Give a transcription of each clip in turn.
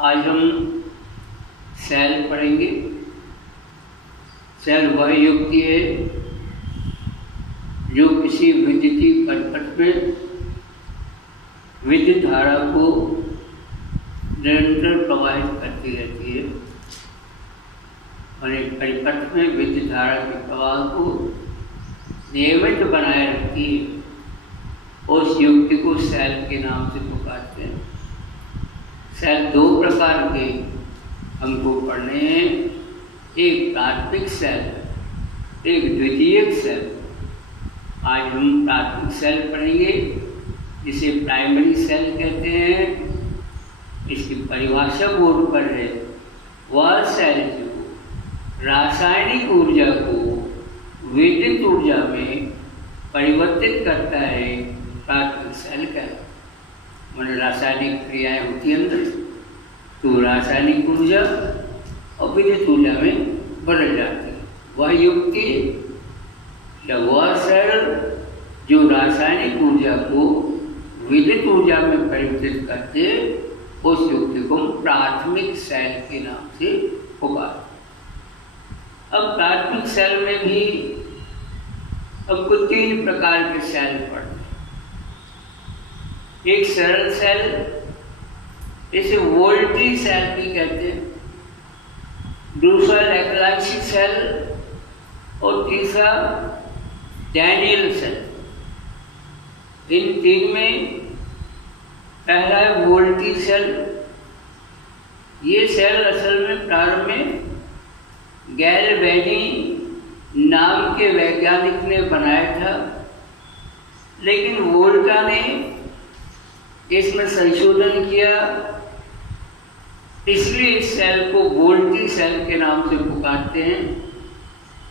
आज हम सेल पढ़ेंगे। सेल वह युक्ति है जो किसी विद्युतीय परिपथ में विद्युत धारा को निरंतर प्रवाहित करती रहती है और एक परिपथ में विद्युत धारा के प्रवाह को नियमित बनाए रखती है। उस युक्ति को सेल के नाम से पुकारते हैं। सेल दो प्रकार के हमको पढ़ने हैं, एक प्राथमिक सेल, एक द्वितीयक सेल। आज हम प्राथमिक सेल पढ़ेंगे जिसे प्राइमरी सेल कहते हैं। इसकी परिभाषा बोर्ड पर है। वह सेल जो रासायनिक ऊर्जा को विद्युत ऊर्जा में परिवर्तित करता है प्राथमिक सेल का। मैंने रासायनिक क्रियाएं होती हैं अंदर, तो रासायनिक ऊर्जा और विद्युत ऊर्जा में बदल जाती है। वह युक्ति या वह सेल जो रासायनिक ऊर्जा को विद्युत ऊर्जा में परिवर्तित करते, उस युक्ति को प्राथमिक सेल के नाम से पुकारते। अब प्राथमिक सेल में भी हमको तीन प्रकार के सेल पढ़ते। एक सरल सेल, इसे वोल्टी सेल भी कहते हैं, दूसरा लैप्लासियन सेल और तीसरा डैनियल सेल। इन तीन में पहला है वोल्टी सेल। ये सेल असल में प्रारंभ में गैल्वेनी नाम के वैज्ञानिक ने बनाया था, लेकिन वोल्टा ने इसमें संशोधन किया, इसलिए इस सेल को वोल्टी सेल के नाम से पुकारते हैं।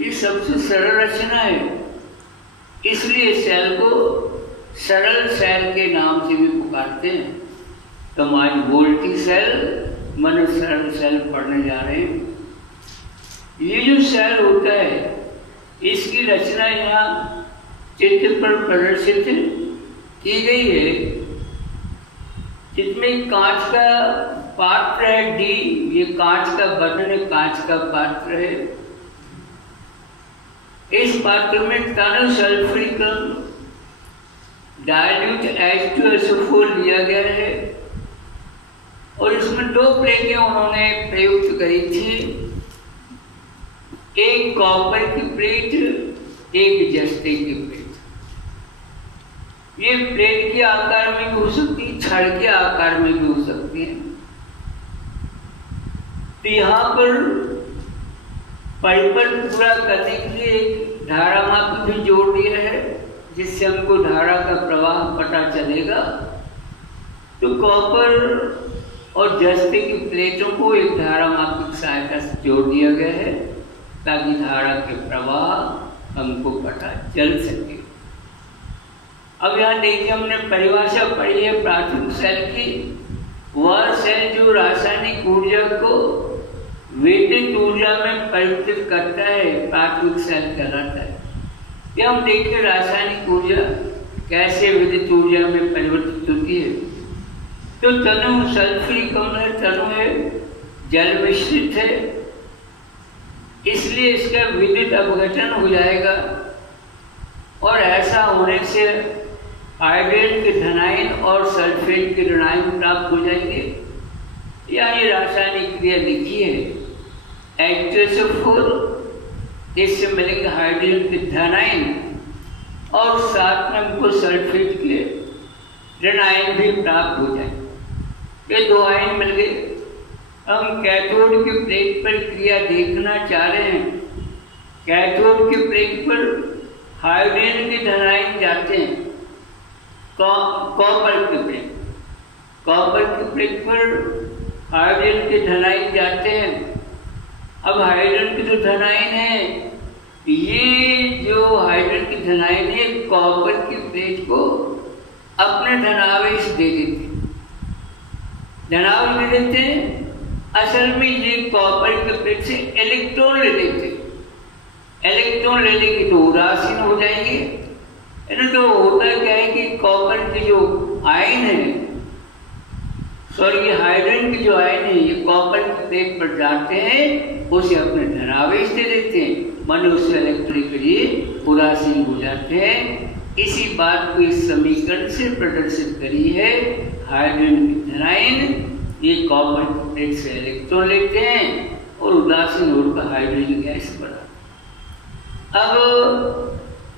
ये सबसे सरल रचना है, इसलिए इस सेल को सरल सेल के नाम से भी पुकारते हैं। तो हम आज वोल्टी सेल मन सरल सेल पढ़ने जा रहे हैं। ये जो सेल होता है, इसकी रचना यहाँ चित्र पर प्रदर्शित की गई है, जिसमें कांच का पात्र है डी। ये कांच का बर्तन है, कांच का पात्र है। इस पात्र में टन सल्फ्यूरिक डाइल्यूट H2SO4 लिया गया है और इसमें दो प्लेटें उन्होंने प्रयुक्त करी थी, एक कॉपर की प्लेट, एक जस्ते की प्लेट। ये प्लेट के आकार में भी हो सकती है, छड़ के आकार में भी हो सकती है। तो यहाँ पर परिपथ पूरा करने के लिए एक धारा मापक भी जोड़ दिया है, जिससे हमको धारा का प्रवाह पता चलेगा। तो कॉपर और जस्ते की प्लेटों को एक धारा मापक की सहायता से जोड़ दिया गया है, ताकि धारा के प्रवाह हमको पता चल सके। अब यहाँ देखिए, हमने परिभाषा पढ़ी है प्राथमिक सेल की। वह सेल जो रासायनिक ऊर्जा को विद्युत ऊर्जा में परिवर्तित करता है, प्राथमिक सेल कहलाता है। ये हम देखिए रासायनिक ऊर्जा कैसे विद्युत ऊर्जा में परिवर्तित होती है। तो तनु सल्फ्यूरिक अम्ल है, तनु है, जल मिश्रित है, इसलिए इसका विद्युत अपघटन हो जाएगा और ऐसा होने से हाइड्रोजन के धनायन और सल्फेट के ऋणायन प्राप्त हो जाएंगे। यहाँ ये रासायनिक क्रिया लिखी है। H2SO4, इससे मिलेंगे हाइड्रोजन के धनायन और साथ में हमको सल्फेट के ऋणायन भी प्राप्त हो जाएंगे। ये दो आयन मिल गए। हम कैथोड की प्लेट पर क्रिया देखना चाह रहे हैं। कैथोड की प्लेट पर हाइड्रोजन के धनायन जाते हैं, कॉपर की प्लेट, कॉपर की प्लेट पर हाइड्रोजन के धनायन जाते हैं। अब हाइड्रोजन के जो धनायन है, ये जो हाइड्रोजन की धनायन है, कॉपर की प्लेट को अपने धनावेश दे देते, धनावेश दे देते हैं। असल में ये कॉपर के प्लेट से इलेक्ट्रॉन ले लेते, इलेक्ट्रॉन ले लेंगे तो उदासीन हो जाएंगे। तो होता क्या है कि कॉपर के जो आयन है ये हाइड्रोजन के जो आयन है ये कॉपर की प्लेट पर जाते हैं, उसे अपने धनावेश दे देते हैं, माने उससे इलेक्ट्रिकली उदासीन हो जाते हैं। इसी बात को इस समीकरण से प्रदर्शित करी है। हाइड्रोजन के धनायन ये कॉपर की प्लेट से इलेक्ट्रॉन लेते हैं और उदासीन होकर हाइड्रोजन गैस बनाते। अब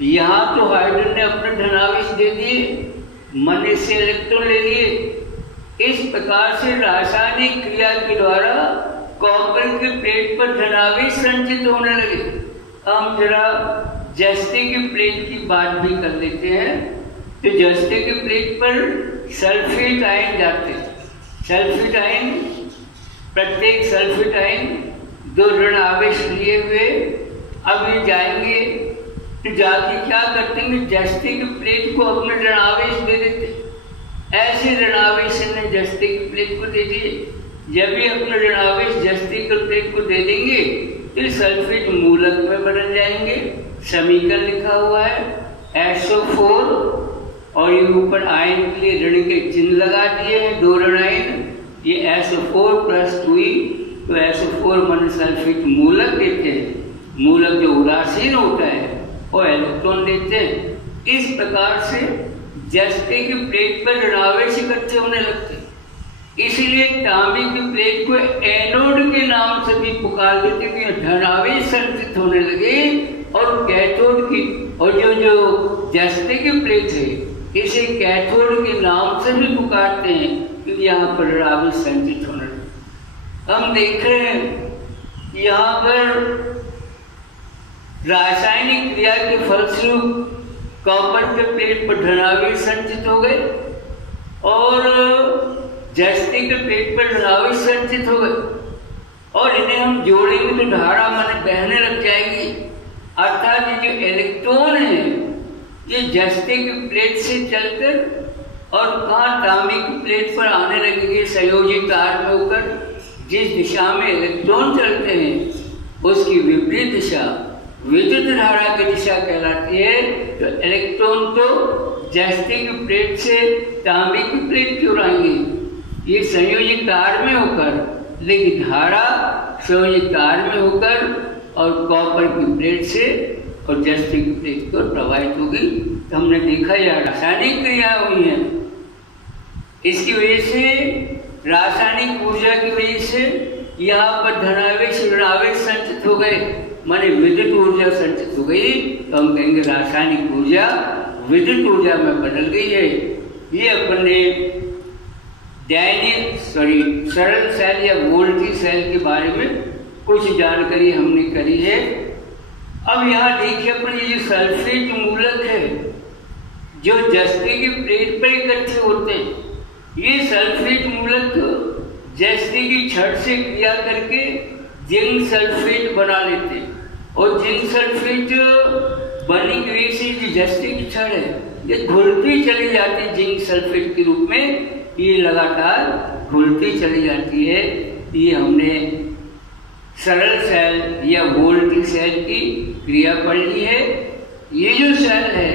यहाँ तो हाइड्रोजन ने अपने धनावेश दे दिए, मन से इलेक्ट्रॉन ले लिए। इस प्रकार से रासायनिक क्रिया के द्वारा कॉपर के प्लेट पर धनावेश संचित होने लगे। हम जरा जस्ते की प्लेट की बात भी कर लेते हैं। तो जस्ते की प्लेट पर सल्फेट आयन जाते हैं। सल्फेट आयन, प्रत्येक सल्फेट आयन 2 ऋण आवेश लिए हुए अब ये जाएंगे, तो जाके क्या करते हैं, जस्ते की प्लेट को अपने ऋण आवेश दे देते। ऐसे ऋणावेश ने जस्ते की प्लेट को दे दिए। जब भी अपने ऋणावेश जस्ते की प्लेट को दे देंगे तो सल्फेट मूलक में बदल जाएंगे। समीकरण लिखा हुआ है SO4 और ये ऊपर आयन के लिए ऋण के चिन्ह लगा दिए हैं, 2 ऋण आयन, ये SO4 + 2E, तो SO4 मन सल्फेट मूलक देते हैं। मूलक जो उदासीन होता है और इलेक्ट्रॉन देते हैं। इस प्रकार से जस्ते की प्लेट पर ऋणावेश इकट्ठे होने लगते, इसीलिए तांबे की प्लेट को एनोड के नाम से भी पुकार देते कि धनावेश संचित होने लगे। और कैथोड की, और जो जस्ते की प्लेट है इसे कैथोड के नाम से भी पुकारते हैं क्योंकि यहाँ पर ऋणावेश संचित होने लगे। हम देख रहे हैं यहाँ पर रासायनिक क्रिया के फलस्वरूप कॉपर के प्लेट पर धनावेश संचित हो गए और जस्ते के प्लेट पर धनावेश संचित हो गए, और इन्हें हम जोड़ेंगे तो धारा माने बहने लग जाएगी। अर्थात ये जो इलेक्ट्रॉन है ये जस्ते की प्लेट से चलकर और कहाँ तांबे की प्लेट पर आने लगेंगे संयोजित तार में होकर। जिस दिशा में इलेक्ट्रॉन चलते हैं उसकी विपरीत दिशा विद्युत धारा की दिशा कहलाती है। तो इलेक्ट्रॉन तो जस्ते की प्लेट से तांबे की प्लेट की ओर आएंगे, ये संयोजित तार में होकर, लेकिन धारा संयोजित तार में होकर और कॉपर की प्लेट से और जस्ते की प्लेट की ओर प्रवाहित होगी। तो हमने देखा यह रासायनिक क्रिया हुई है। इसकी वजह से रासायनिक ऊर्जा की वजह से यहाँ पर धनावेश ऋणावेश संचित हो गए, माने विद्युत ऊर्जा संचित हो गई। तो हम कहेंगे रासायनिक ऊर्जा विद्युत ऊर्जा में बदल गई है। ये अपने सरल सेल या वोल्टी सेल के बारे में कुछ जानकारी हमने करी है। अब यहाँ देखिए अपन ये जो सल्फेट मूलक है जो जस्ते की प्लेट पर इकट्ठे होते हैं, ये सल्फेट मूलक जस्ते की छड़ से क्रिया करके जिंक सल्फेट बना लेते हैं, और जिंक सल्फेट बनने की वजह से जो जस्ते की छड़ है ये घुलती चली जाती है जिंक सल्फेट के रूप में, ये लगातार घुलती चली जाती है। ये हमने सरल सेल या वोल्टी सेल की क्रिया पढ़ ली है। ये जो सेल है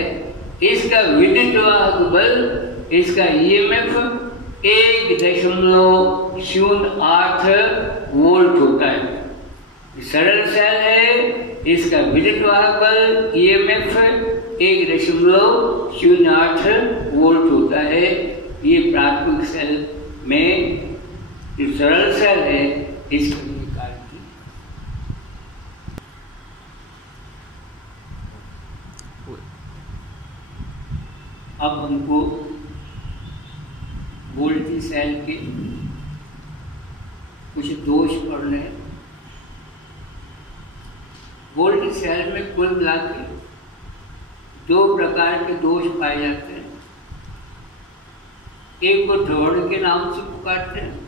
इसका विद्युत वाहक बल, इसका EMF 1.08 वोल्ट होता है। सरल सेल है, इसका विद्युत वाहक बल EMF 1.08 वोल्ट होता है। ये प्राथमिक सेल में जो सरल सेल है इसका कार्य। अब हमको वोल्टी सेल के कुछ दोष पढ़ने हैं। वोल्टी सेल में कुल मिलाकर 2 प्रकार के दोष पाए जाते हैं। एक को ध्रुवण के नाम से पुकारते हैं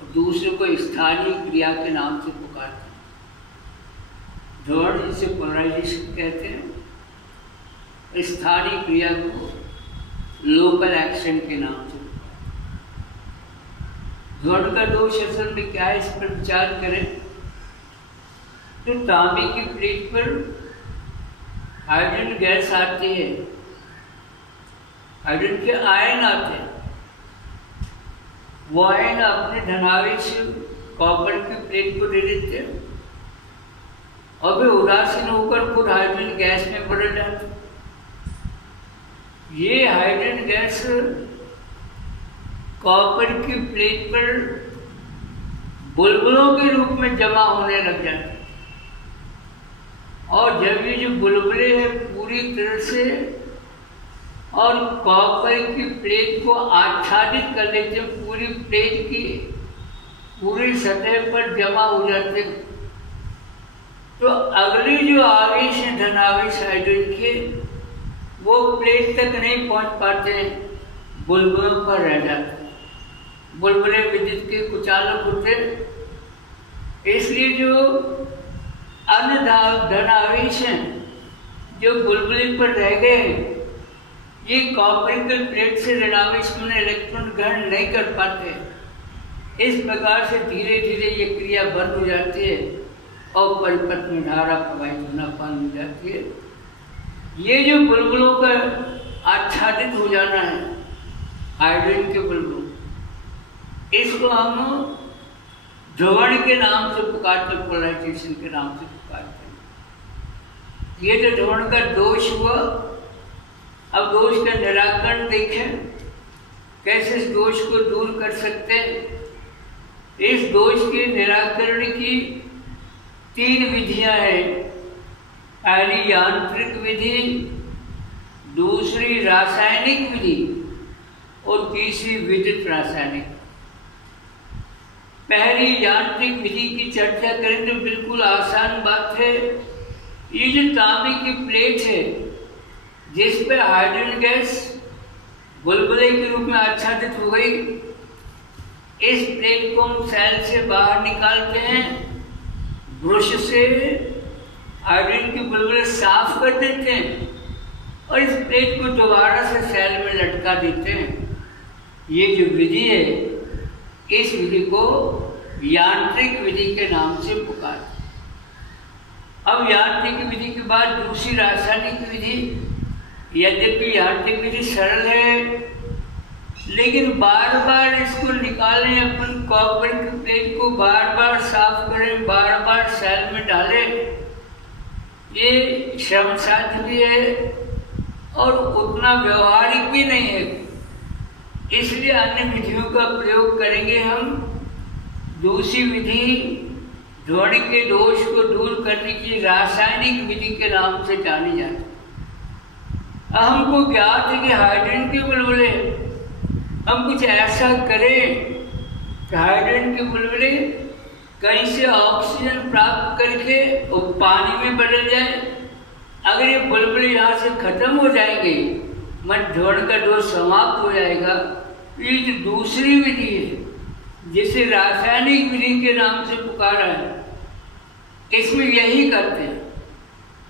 और दूसरे को स्थानीय क्रिया के नाम से पुकारते हैं। ध्रुवण जिसे पोलराइजेशन कहते हैं, स्थानीय क्रिया को लोकल एक्शन के नाम से पुकारते हैं। ध्रुवण का दोष असल में क्या है, इस पर विचार करें तो तांबे की प्लेट पर हाइड्रोजन गैस आती है, हाइड्रोजन के आयन आते हैं, वो आयन अपने धनावेश कॉपर की प्लेट को दे देते हैं और वे उदासीन होकर खुद हाइड्रोजन गैस में बदल जाते हैं। ये हाइड्रोजन गैस कॉपर की प्लेट पर बुलबुलों के रूप में जमा होने लग जाते हैं और जब ये जो बुलबुले हैं पूरी तरह से और कॉपर की प्लेट को आच्छादित कर लेते हैं, पूरी प्लेट की पूरी सतह पर जमा हो जाते हैं, तो अगले जो आवेश हैं धनावेश हाइड्रोजन के वो प्लेट तक नहीं पहुंच पाते हैं, बुलबुलों पर रह जाते हैं। बुलबुले विद्युत के कुचालक होते हैं, इसलिए जो अन्य धनावेश हैं जो बुलबुले पर रह गए हैं ये कॉपरिकल प्लेट से ऋणावेश में इलेक्ट्रॉन ग्रहण नहीं कर पाते। इस प्रकार से धीरे धीरे ये क्रिया बंद हो जाती है और परिपथ में धारा प्रवाहित होना बंद हो जाती है। ये जो बुलबुलों का आच्छादित हो जाना है हाइड्रोजन के बुलबुल, इसको हम ध्रुवण के नाम से पुकारते हैं, पोलराइजेशन के नाम से पुकारते हैं। ये जो ध्रुवण का दोष हुआ, अब दोष का निराकरण देखें, कैसे इस दोष को दूर कर सकते हैं। इस दोष के निराकरण की 3 विधियां हैं। पहली यांत्रिक विधि, दूसरी रासायनिक विधि और तीसरी विद्युत रासायनिक। पहली यांत्रिक विधि की चर्चा करें तो बिल्कुल आसान बात है। ये जो तांबे की प्लेट है जिस पर हाइड्रोजन गैस बुलबुले के रूप में आच्छादित हो गई, इस प्लेट को हम सेल से बाहर निकालते हैं, ब्रश से हाइड्रोजन के बुलबुले साफ कर देते हैं और इस प्लेट को दोबारा से सेल में लटका देते हैं। ये जो विधि है इस विधि को यांत्रिक विधि के नाम से पुकारते हैं। अब यांत्रिक विधि के बाद दूसरी रासायनिक विधि। यद्यपि यांत्रिक विधि सरल है लेकिन बार बार इसको निकालें, अपन कॉपर की प्लेट को बार बार साफ करें, बार बार सेल में डालें, ये श्रम साध्य भी है और उतना व्यवहारिक भी नहीं है। इसलिए अन्य विधियों का प्रयोग करेंगे हम। दूसरी विधि ध्रुवण के दोष को दूर करने की रासायनिक विधि के नाम से जानी जाती है। हमको ज्ञात है कि हाइड्रोजन के बुलबुले, हम कुछ ऐसा करें कि हाइड्रोजन के बुलबुले कहीं से ऑक्सीजन प्राप्त करके वो पानी में बदल जाए। अगर ये बुलबुले यहाँ से खत्म हो जाएंगे, मन ध्रुवण का दोष समाप्त हो जाएगा। ये जो दूसरी विधि है जिसे रासायनिक विधि के नाम से पुकारा है, इसमें यही करते हैं।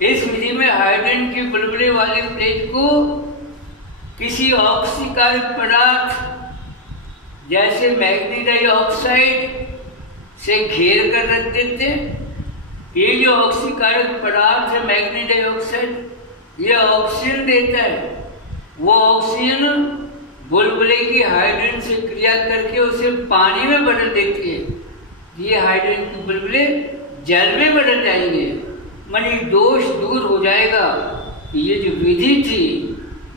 इस विधि में हाइड्रोजन के बुलबुले वाली प्लेट को किसी ऑक्सीकारक पदार्थ जैसे मैग्नीज डाइऑक्साइड से घेर कर रख देते हैं। ये जो ऑक्सीकारक पदार्थ है मैग्नीज डाइऑक्साइड, ये ऑक्सीजन देता है। वो ऑक्सीजन बुलबुले की हाइड्रोजन से क्रिया करके उसे पानी में बदल देती है। ये हाइड्रोजन के बुलबुले जल में बदल जाएंगे, माने दोष दूर हो जाएगा। ये जो विधि थी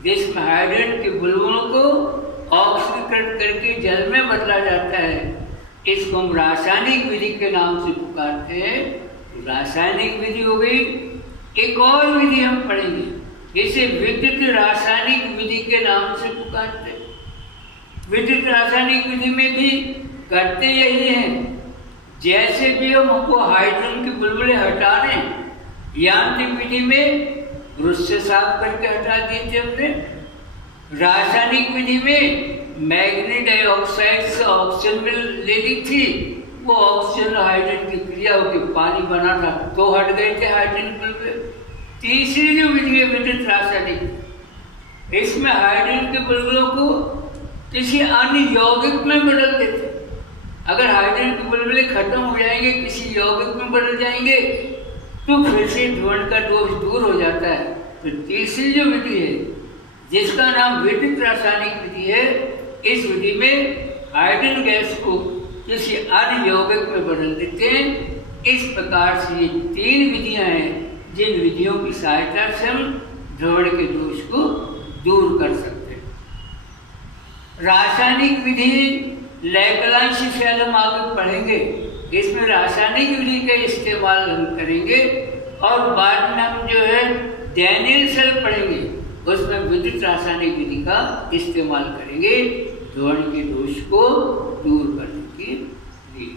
जिसमें हाइड्रोजन के बुलबुलों को ऑक्सीकरण करके जल में बदला जाता है, इसको हम रासायनिक विधि के नाम से पुकारते हैं। रासायनिक विधि हो गई। एक और विधि हम पढ़ेंगे, इसे विद्युत रासायनिक विधि के नाम से पुकारते हैं। विद्युत रासायनिक विधि में भी करते यही हैं। जैसे भी हमको हाइड्रोजन के बुलबुले हटाने, यांत्रिक विधि में ब्रश से साफ करके हटा दिए थे हमने। रासायनिक विधि में मैग्नीज डाइऑक्साइड से ऑक्सीजन ले ली थी, वो ऑक्सीजन हाइड्रोजन की क्रिया होकर पानी बना था तो हट गए थे हाइड्रोजन बुलबुले। तीसरी जो विधि है विद्युत रासायनिक, इसमें हाइड्रोजन के बुलबुलों को किसी अन्य यौगिक में बदल देते। अगर हाइड्रोजन के बुलबुले खत्म हो जाएंगे, किसी यौगिक में बदल जाएंगे, तो फिर से ध्रुवण का दोष दूर हो जाता है। तो तीसरी जो विधि है जिसका नाम विद्युत रासायनिक विधि है, इस विधि में हाइड्रोजन गैस को किसी अन्य यौगिक में बदल देते हैं। इस प्रकार से ये 3 विधियां हैं जिन विधियों की सहायता से हम द्रवण के दोष को दूर कर सकते हैं। रासायनिक विधि लैकलांश से हम आगे पढ़ेंगे, इसमें रासायनिक विधि का इस्तेमाल हम करेंगे और बाद में हम जो है डैनियल सेल पढ़ेंगे, उसमें विद्युत रासायनिक विधि का इस्तेमाल करेंगे द्रवण के दोष को दूर करने के लिए।